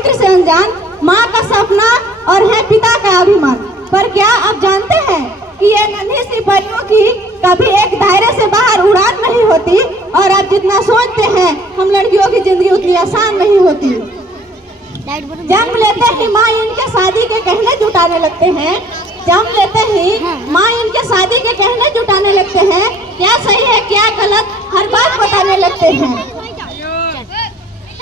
फिक्र से अनजान, माँ का सपना और है पिता का अभिमान। पर क्या आप जानते हैं कि ये नन्ही सी परियों की कभी एक दायरे से बाहर उड़ान नहीं होती, और आप जितना सोचते हैं हम लड़कियों की जिंदगी उतनी आसान नहीं होती। जन्म लेते ही माँ इनके शादी के कहने जुटाने लगते हैं, जन्म लेते ही माँ इनके शादी के कहने जुटाने लगते हैं, क्या सही है क्या गलत हर बात बताने लगते हैं।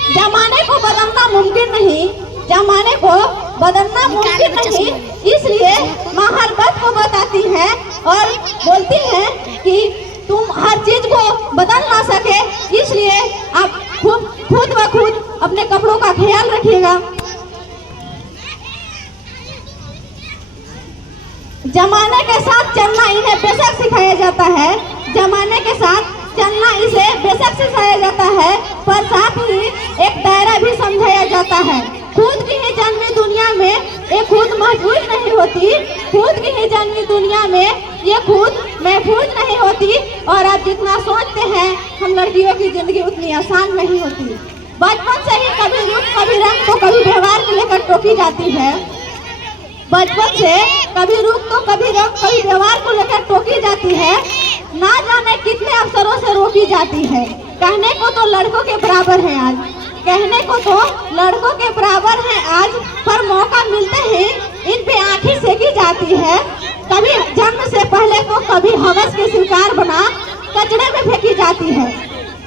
जमाने को बदलना मुमकिन नहीं, जमाने को बदलना मुमकिन नहीं, इसलिए माँ हर बात को बताती है और बोलती है कि तुम हर चीज को बदल ना सके, इसलिए आप खुद ब खुद अपने कपड़ों का ख्याल रखिएगा। जमाने के साथ चलना इन्हें बेशक सिखाया जाता है, जमाने के साथ चलना इसे बेशक सिखाया जाता है, पर साथ ही एक दायरा भी समझाया जाता है। खुद की ही जन्मी दुनिया में ये खुद महफूज नहीं होती, खुद की ही जन्मी दुनिया में ये खुद महफूज नहीं होती, और आप जितना सोचते हैं हम लड़कियों की जिंदगी उतनी आसान नहीं होती। बचपन से ही कभी रूप कभी रंग तो कभी व्यवहार को लेकर टोकी जाती है, बचपन से कभी रूप तो कभी रंग कभी व्यवहार को लेकर टोकी जाती है, ना जाने कितने अवसरों से रोकी जाती है। कहने को तो लड़कों के बराबर है आज, कहने को तो लड़कों के बराबर है आज, पर मौका मिलते ही इन पे आंखें सेकी जाती है। कभी जन्म से पहले तो कभी हवस के शिकार बना कचरे में फेंकी जाती है।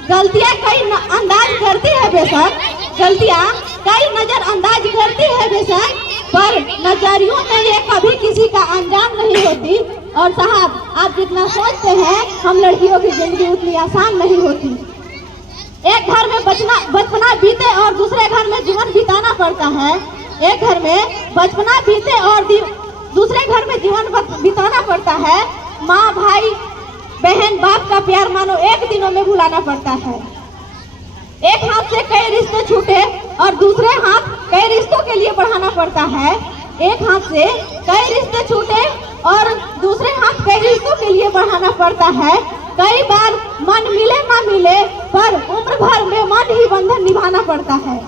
गलतियां कई अंदाज करती है बेशक, गलतियां कई नजर अंदाज करती है बेशक, पर नजरियों में ये कभी किसी का अंजाम नहीं होती। और साहब आप जितना सोचते हैं हम लड़कियों की जिंदगी उतनी आसान नहीं होती। एक घर में बचपना बीते और दूसरे घर में जीवन बिताना पड़ता है, एक घर में बचपना बीते और दूसरे घर में जीवन बिताना पड़ता है। माँ भाई बहन बाप का प्यार मानो एक दिनों में भुलाना पड़ता है। एक हाथ से कई रिश्ते छूटे और दूसरे हाथ कई रिश्तों के लिए बढ़ाना पड़ता है। एक हाथ से कई रिश्ते छूटे और दूसरे हाथ कई रिश्तों के लिए बढ़ाना पड़ता है। कई बार मन मिले ना मिले पर उम्र भर में मन ही बंधन निभाना पड़ता है।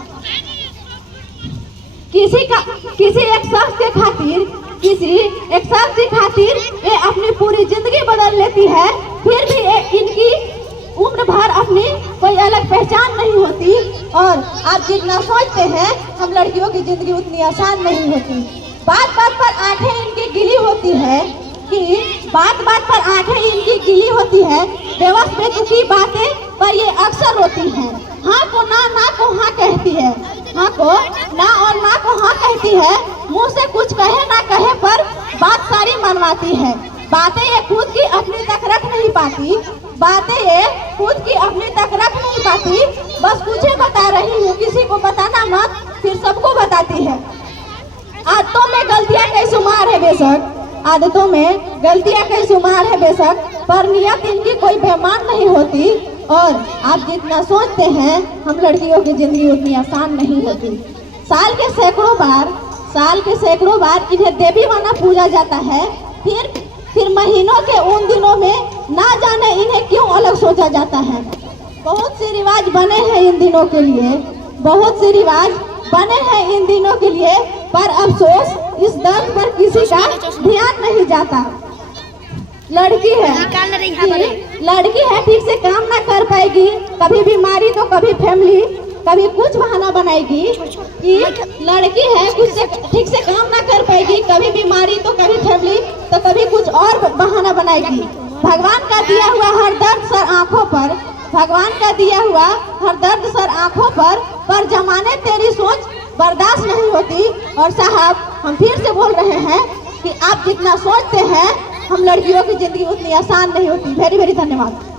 किसी एक शख्स के खातिर ये अपनी पूरी जिंदगी बदल लेती है, फिर भी इनकी उम्र भर अपनी कोई अलग पहचान नहीं होती। और आप जितना सोचते हैं हम लड़कियों की जिंदगी उतनी आसान नहीं होती। बात बात पर आंखें इनकी गिली होती है बात बात पर आंखें इनकी गिली होती है, बेवस बेतुकी बातें पर ये अक्सर रोती हैं। हाँ को ना, ना को हाँ कहती है, हाँ को ना और ना को हाँ कहती है। मुंह से कुछ कहे ना कहे पर बात सारी मनवाती है। बातें ये खुद की अपनी तक रख नहीं पाती, बातें ये खुद की अपनी तक रख नहीं पाती। बस मुझे बता रही हूँ, किसी को बताना मत, फिर सबको बताती है। आदतों में गलतियाँ कई शुमार है बेशक, आदतों में गलतियाँ कई शुमार है बेशक, पर नियत इनकी कोई बेईमान नहीं होती। और आप जितना सोचते हैं हम लड़कियों की जिंदगी उतनी आसान नहीं होती। साल के सैकड़ों बार इन्हें देवी माना पूजा जाता है, फिर महीनों के उन दिनों में ना जाने इन्हें क्यों अलग सोचा जाता है। बहुत से रिवाज बने हैं इन दिनों के लिए, बहुत से रिवाज बने हैं इन दिनों के लिए, पर अफसोस इस दर्द पर किसी का ध्यान नहीं जाता। लड़की है ठीक से काम ना कर पाएगी, कभी बीमारी तो कभी फैमिली, कभी कुछ बहाना बनाएगी। कि लड़की है कुछ से ठीक से काम ना कर पाएगी, कभी बीमारी तो कभी फैमिली तो कभी कुछ और बहाना बनाएगी। भगवान का दिया हुआ हर दर्द सर आंखों पर, भगवान का दिया हुआ हर दर्द सर आंखों पर जमाने तेरी सोच बर्दाश्त नहीं होती। और साहब हम फिर से बोल रहे हैं कि आप जितना सोचते हैं हम लड़कियों की जिंदगी उतनी आसान नहीं होती। वेरी वेरी धन्यवाद।